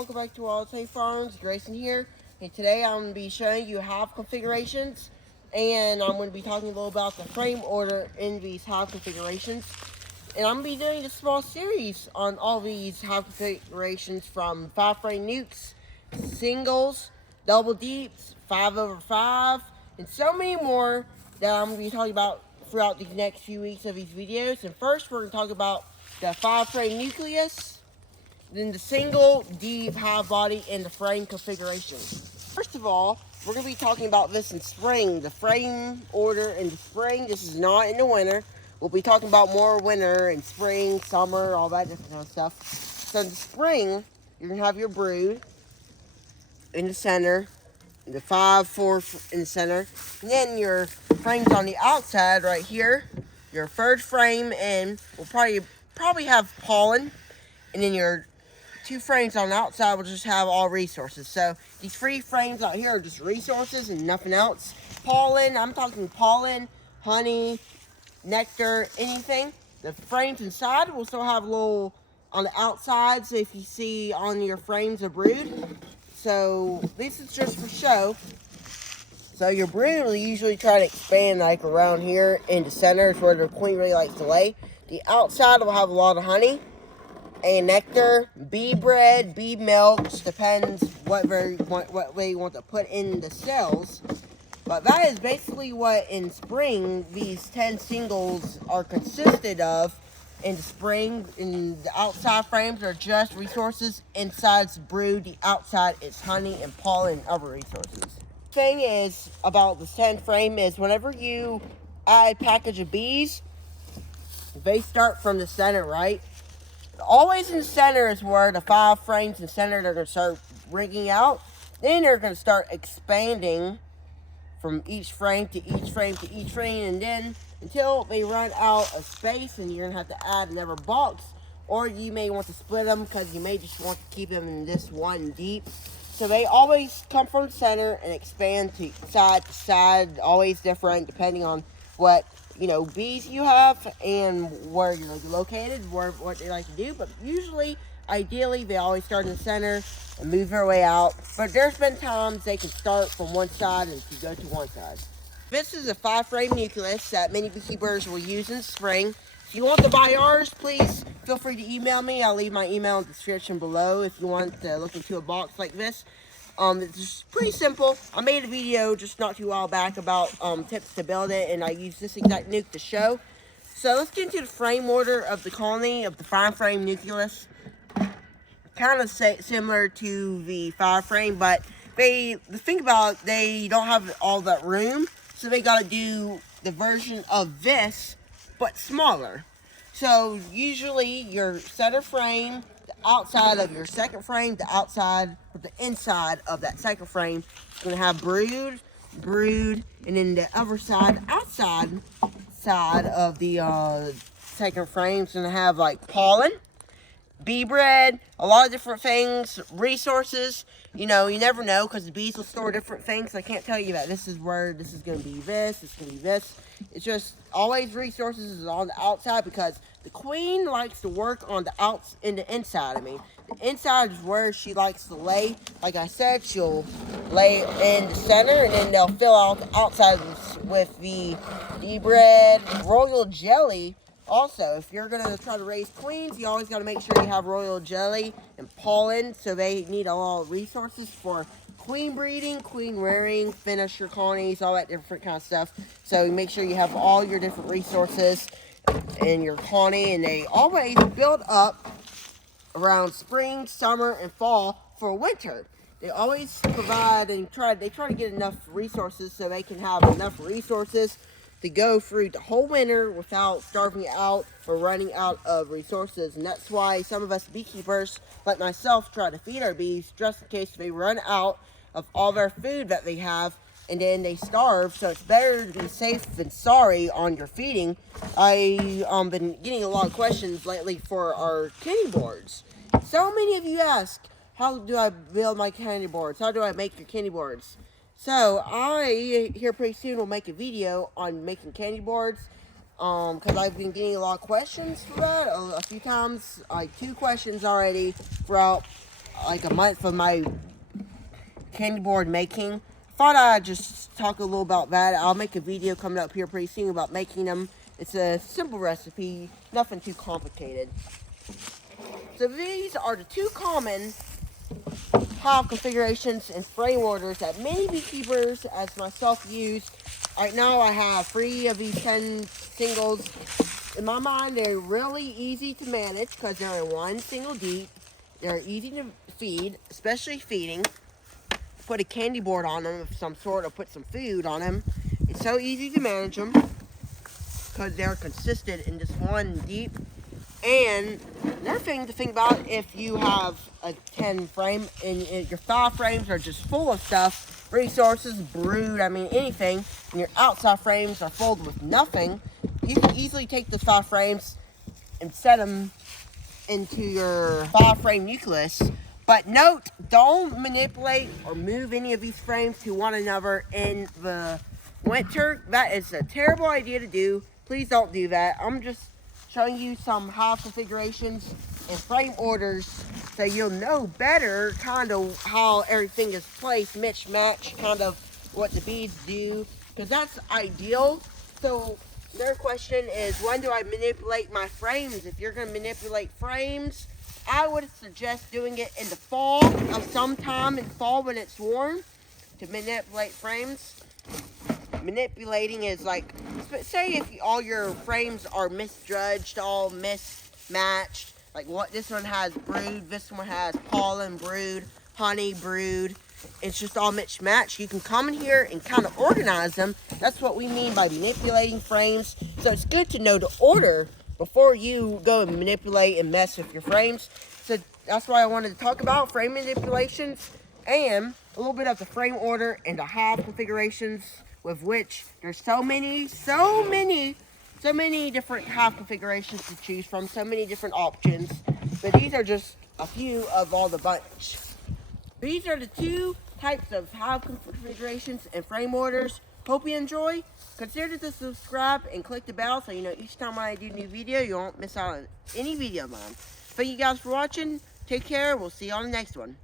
welcome back to Wild Safe Farms. Grayson here, and today I'm going to be showing you hive configurations, and I'm going to be talking a little about the frame order in these hive configurations. And I'm going to be doing a small series on all these hive configurations, from 5-frame nucs, singles, double deeps, 5/5, and so many more that I'm going to be talking about throughout the next few weeks of these videos. And first, we're going to talk about the 5-frame nucleus, then the single, deep, hive body, and the frame configuration. First of all, we're going to be talking about this in spring, the frame order in the spring. This is not in the winter. We'll be talking about more winter and spring, summer, all that different kind of stuff. So in the spring, you're going to have your brood in the center, the 5/4 in the center, and then your frames on the outside right here. Your third frame in will probably have pollen, and then your 2 frames on the outside will just have all resources. So these 3 frames out here are just resources and nothing else. Pollen, I'm talking pollen, honey, nectar, anything. The frames inside will still have a little on the outside, so if you see on your frames a brood. So this is just for show. So your brood will usually try to expand like around here in the center is where the queen really likes to lay. The outside will have a lot of honey and nectar, bee bread, bee milks, depends what way you want to put in the cells. But that is basically what in spring these 10 singles are consisted of. In the spring, in the outside frames are just resources. Inside's brood, the outside is honey and pollen and other resources. Thing is about the 10 frame is whenever you add a package of bees, they start from the center, right? Always in the center is where the 5 frames in the center, they're going to start ringing out. Then they're going to start expanding from each frame to each frame to each frame, and then until they run out of space and you're going to have to add another box, or you may want to split them because you may just want to keep them in this one deep. So they always come from the center and expand to side, always different depending on what bees you have and where you're located, what they like to do. But usually, ideally, they always start in the center and move their way out. But there's been times they can start from one side and to go to one side. This is a 5-frame nucleus that many beekeepers will use in spring. If you want to buy ours, please feel free to email me. I'll leave my email in the description below if you want to look into a box like this. It's just pretty simple. I made a video just not too while back about tips to build it, and I used this exact nuke to show. So let's get into the frame order of the colony of the 5-frame nucleus. Kind of similar to the 5-frame, but the thing about it, they don't have all that room, so they got to do the version of this, but smaller. So usually your center frame, the outside of your second frame, the outside or the inside of that second frame is going to have brood, and then the other side, outside of the second frame is going to have like pollen, bee bread, a lot of different things, resources. You never know because the bees will store different things. I can't tell you that this is where this is going to be this is going to be this. It's just always resources on the outside because the queen likes to work on the inside. The inside is where she likes to lay. Like I said, she'll lay in the center, and then they'll fill out the outside with the bee bread, royal jelly. Also, if you're going to try to raise queens, you always got to make sure you have royal jelly and pollen. So they need a lot of resources for queen breeding, queen rearing, finish your colonies, all that different kind of stuff. So make sure you have all your different resources in your colony. And they always build up around spring, summer, and fall for winter. They always provide and try to get enough resources so they can have enough resources to go through the whole winter without starving out or running out of resources. And that's why some of us beekeepers, like myself, try to feed our bees just in case they run out of all their food that they have and then they starve. So it's better to be safe than sorry on your feeding. I've been getting a lot of questions lately for our candy boards. So many of you ask, how do I build my candy boards? How do I make your candy boards? So I, here pretty soon, will make a video on making candy boards. Because I've been getting a lot of questions for that a few times, like 2 questions already throughout like a month of my candy board making. Thought I'd just talk a little about that. I'll make a video coming up here pretty soon about making them. It's a simple recipe, nothing too complicated. So these are the two common hive configurations and frame orders that many beekeepers, as myself, use. Right now I have 3 of these 10 singles. In my mind, they're really easy to manage because they're in one single deep. They're easy to feed, especially feeding. Put a candy board on them of some sort or put some food on them. It's so easy to manage them because they're consistent in just one deep. And another thing to think about, if you have a 10 frame and your 5 frames are just full of stuff, resources, brood, I mean anything, and your outside frames are filled with nothing, you can easily take the 5 frames and set them into your 5 frame nucleus. But note, don't manipulate or move any of these frames to one another in the winter. That is a terrible idea to do. Please don't do that. I'm just showing you some hive configurations and frame orders so you'll know better kind of how everything is placed, match, kind of what the bees do, because that's ideal. So their question is, when do I manipulate my frames? If you're going to manipulate frames, I would suggest doing it in the fall, or sometime in fall when it's warm, to manipulate frames. Manipulating is like, say if all your frames are misjudged, all mismatched, like what this one has brood, this one has pollen, brood, honey, brood, it's just all mismatched. You can come in here and kind of organize them. That's what we mean by manipulating frames. So it's good to know the order before you go and manipulate and mess with your frames. So that's why I wanted to talk about frame manipulations and a little bit of the frame order and the hive configurations, with which there's so many different hive configurations to choose from, so many different options. But these are just a few of all the bunch. These are the 2 types of hive configurations and frame orders. Hope you enjoy. Consider to subscribe and click the bell so you know each time I do a new video, you won't miss out on any video of mine. Thank you guys for watching. Take care. We'll see you on the next one.